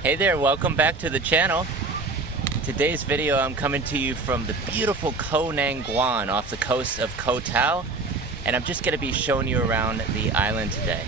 Hey there, welcome back to the channel. Today's video I'm coming to you from the beautiful Koh Nang Yuan off the coast of Koh Tao, and I'm just going to be showing you around the island today.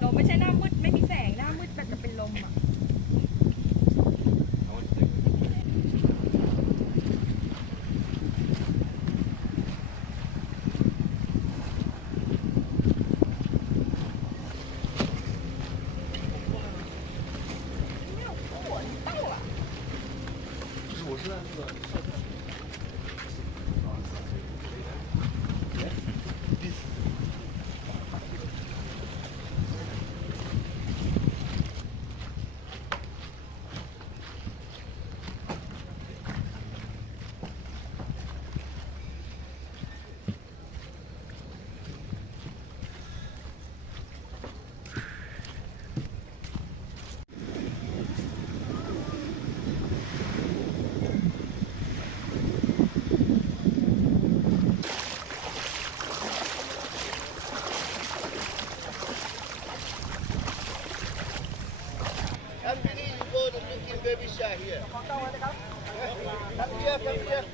เราไม่ใช่หน้ามืดไม่มีแสงหน้ามืดแบบจะเป็นลมอ่ะBaby shot here. Come here, come here.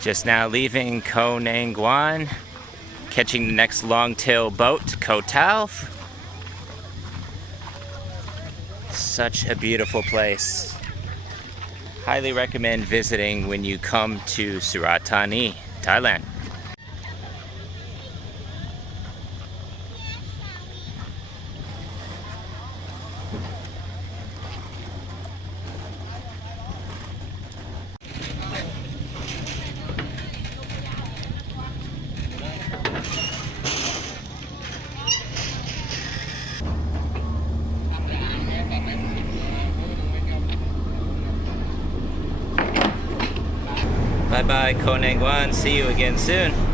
Just now leaving Koh Nang Yuan, catching the next long-tail boat to Koh Tao. Such a beautiful place. Highly recommend visiting when you come to Surat Thani, Thailand. Bye bye, Koh Nang Yuan. See you again soon.